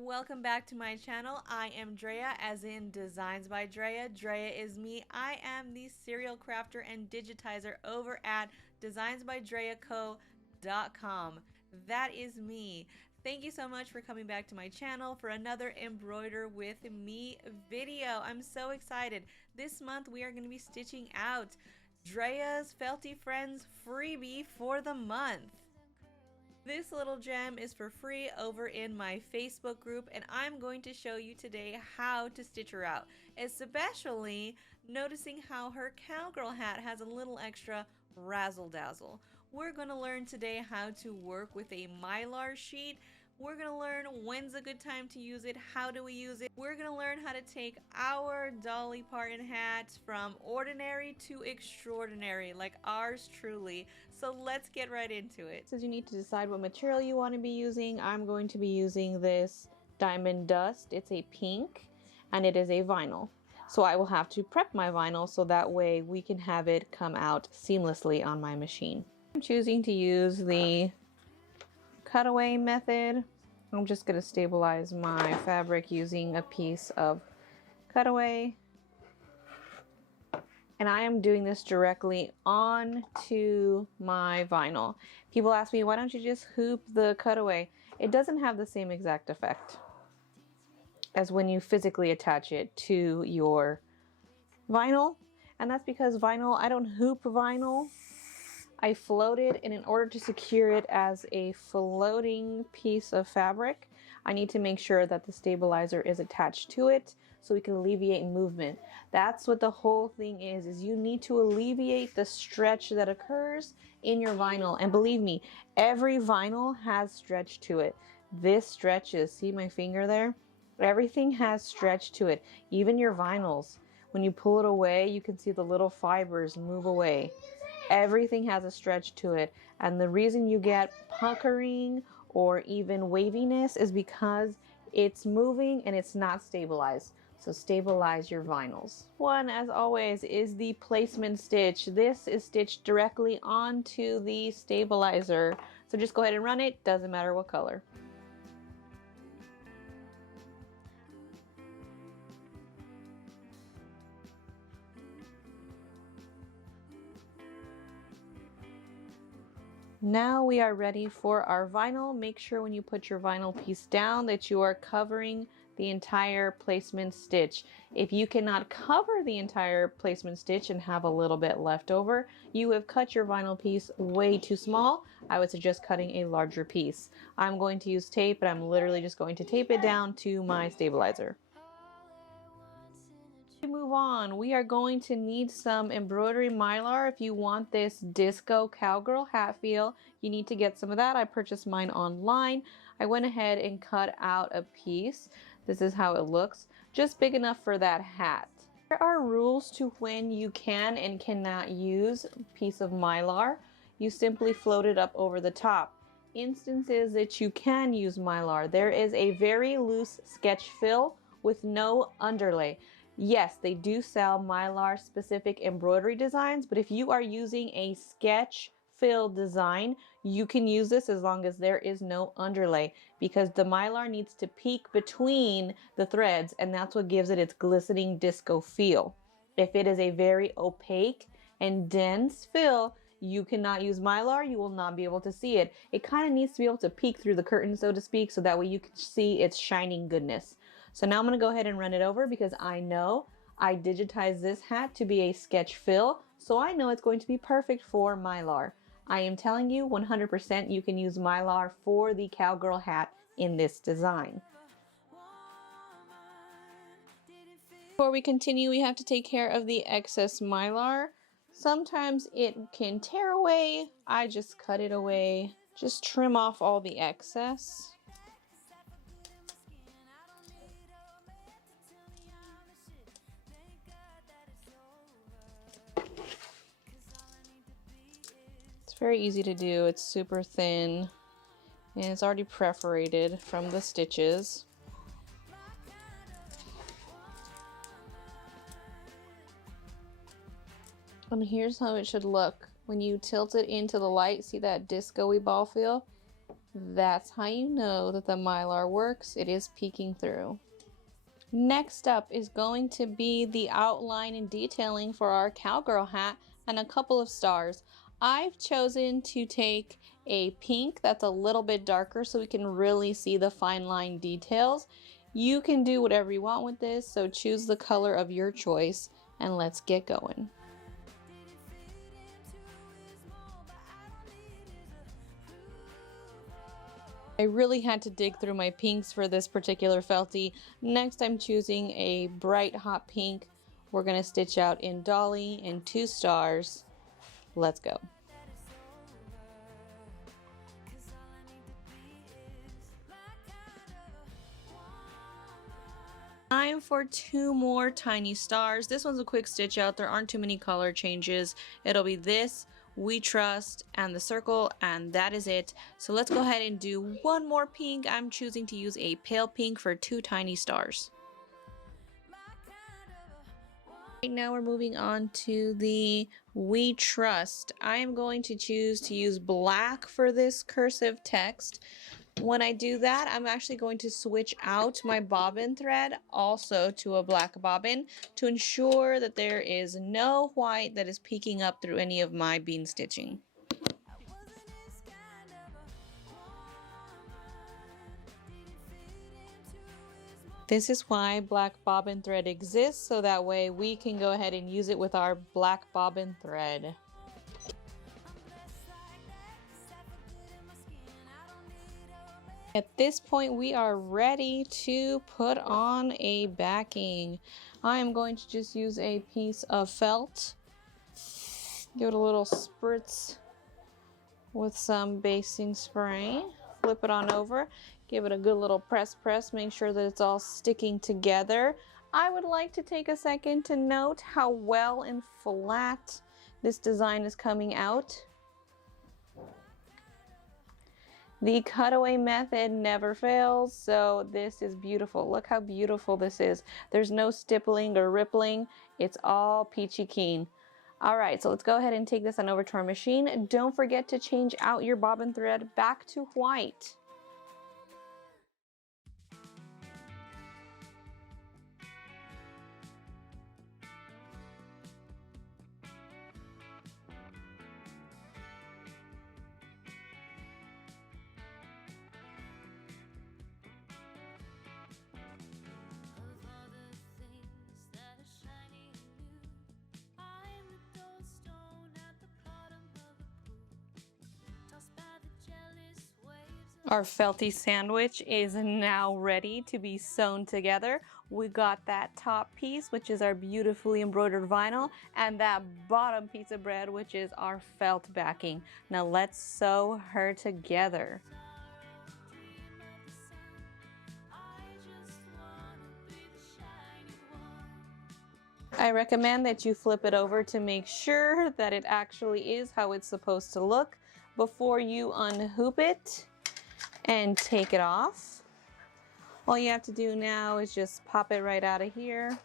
Welcome back to my channel. I am Drea, as in Designs by Drea. Drea is me. I am the serial crafter and digitizer over at designsbydreaco.com. That is me. Thank you so much for coming back to my channel for another Embroider with Me video. I'm so excited. This month we are going to be stitching out Drea's Feltie Friends freebie for the month. This little gem is for free over in my Facebook group, and I'm going to show you today how to stitch her out, especially noticing how her cowgirl hat has a little extra razzle dazzle. We're going to learn today how to work with a Mylar sheet. We're going to learn when's a good time to use it, how do we use it. We're going to learn how to take our Dolly Parton hats from ordinary to extraordinary, like ours truly. So let's get right into it. So you need to decide what material you want to be using. I'm going to be using this Diamond Dust. It's a pink and it is a vinyl. So I will have to prep my vinyl so that way we can have it come out seamlessly on my machine. I'm choosing to use the cutaway method. I'm just going to stabilize my fabric using a piece of cutaway, and I am doing this directly onto my vinyl. People ask me, why don't you just hoop the cutaway? It doesn't have the same exact effect as when you physically attach it to your vinyl, and that's because vinyl, I don't hoop vinyl. I float it, and in order to secure it as a floating piece of fabric, I need to make sure that the stabilizer is attached to it so we can alleviate movement. That's what the whole thing is you need to alleviate the stretch that occurs in your vinyl. And believe me, every vinyl has stretch to it. This stretches, see my finger there? Everything has stretch to it, even your vinyls. When you pull it away, you can see the little fibers move away. Everything has a stretch to it, and the reason you get puckering or even waviness is because it's moving and it's not stabilized. So stabilize your vinyls. One, as always, is the placement stitch. This is stitched directly onto the stabilizer, so just go ahead and run it, doesn't matter what color. Now we are ready for our vinyl. Make sure when you put your vinyl piece down that you are covering the entire placement stitch. If you cannot cover the entire placement stitch and have a little bit left over, you have cut your vinyl piece way too small. I would suggest cutting a larger piece. I'm going to use tape, and I'm literally just going to tape it down to my stabilizer. To move on, we are going to need some embroidery mylar. If you want this disco cowgirl hat feel, you need to get some of that. I purchased mine online. I went ahead and cut out a piece. This is how it looks, just big enough for that hat. There are rules to when you can and cannot use a piece of mylar. You simply float it up over the top. Instances that you can use mylar, there is a very loose sketch fill with no underlay. Yes, they do sell Mylar specific embroidery designs, but if you are using a sketch fill design, you can use this as long as there is no underlay, because the Mylar needs to peek between the threads, and that's what gives it its glistening disco feel. If it is a very opaque and dense fill, you cannot use Mylar. You will not be able to see it. It kind of needs to be able to peek through the curtain, so to speak, so that way you can see its shining goodness. So now I'm going to go ahead and run it over, because I know I digitized this hat to be a sketch fill, so I know it's going to be perfect for Mylar. I am telling you 100% you can use Mylar for the cowgirl hat in this design. Before we continue, we have to take care of the excess Mylar. Sometimes it can tear away. I just cut it away. Just trim off all the excess. Very easy to do. It's super thin and it's already perforated from the stitches. And here's how it should look when you tilt it into the light. See that disco-y ball feel? That's how you know that the Mylar works. It is peeking through. Next up is going to be the outline and detailing for our cowgirl hat and a couple of stars. I've chosen to take a pink that's a little bit darker so we can really see the fine line details. You can do whatever you want with this, so choose the color of your choice and let's get going. I really had to dig through my pinks for this particular Feltie. Next, I'm choosing a bright hot pink. We're gonna stitch out in Dolly and 2 stars. Let's go. Time for 2 more tiny stars. This one's a quick stitch out. There aren't too many color changes. It'll be this, We Trust, and the circle, and that is it. So let's go ahead and do 1 more pink. I'm choosing to use a pale pink for 2 tiny stars. Right now we're moving on to the We Trust. I am going to choose to use black for this cursive text. When I do that, I'm actually going to switch out my bobbin thread also to a black bobbin to ensure that there is no white that is peeking up through any of my bean stitching. This is why black bobbin thread exists, so that way we can go ahead and use it with our black bobbin thread. At this point, we are ready to put on a backing. I am going to just use a piece of felt. Give it a little spritz with some basting spray. Flip it on over. Give it a good little press. Make sure that it's all sticking together. I would like to take a second to note how well and flat this design is coming out. The cutaway method never fails, so this is beautiful. Look how beautiful this is. There's no stippling or rippling. It's all peachy keen. All right, so let's go ahead and take this on over to our machine. Don't forget to change out your bobbin thread back to white. Our Feltie sandwich is now ready to be sewn together. We got that top piece, which is our beautifully embroidered vinyl, and that bottom piece of bread, which is our felt backing. Now let's sew her together. I recommend that you flip it over to make sure that it actually is how it's supposed to look before you unhoop it and take it off. All you have to do now is just pop it right out of here.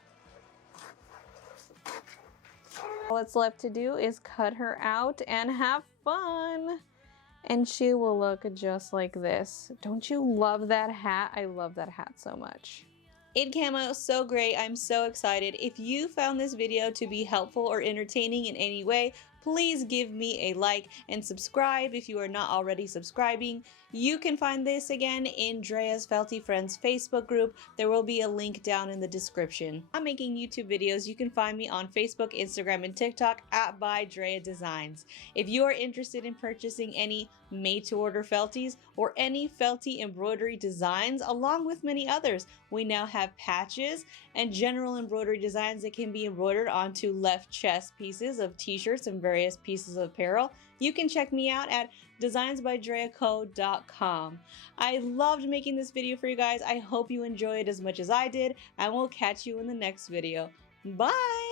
All it's left to do is cut her out and have fun. And she will look just like this. Don't you love that hat? I love that hat so much. It came out so great. I'm so excited. If you found this video to be helpful or entertaining in any way, please give me a like and subscribe if you are not already subscribing. You can find this again in Drea's Feltie Friends Facebook group. There will be a link down in the description. I'm making YouTube videos. You can find me on Facebook, Instagram, and TikTok at by Drea Designs. If you are interested in purchasing any made-to-order Felties or any Feltie embroidery designs, along with many others, we now have patches and general embroidery designs that can be embroidered onto left chest pieces of t-shirts and various pieces of apparel. You can check me out at designsbydreaco.com. I loved making this video for you guys. I hope you enjoyed as much as I did, and we'll catch you in the next video. Bye!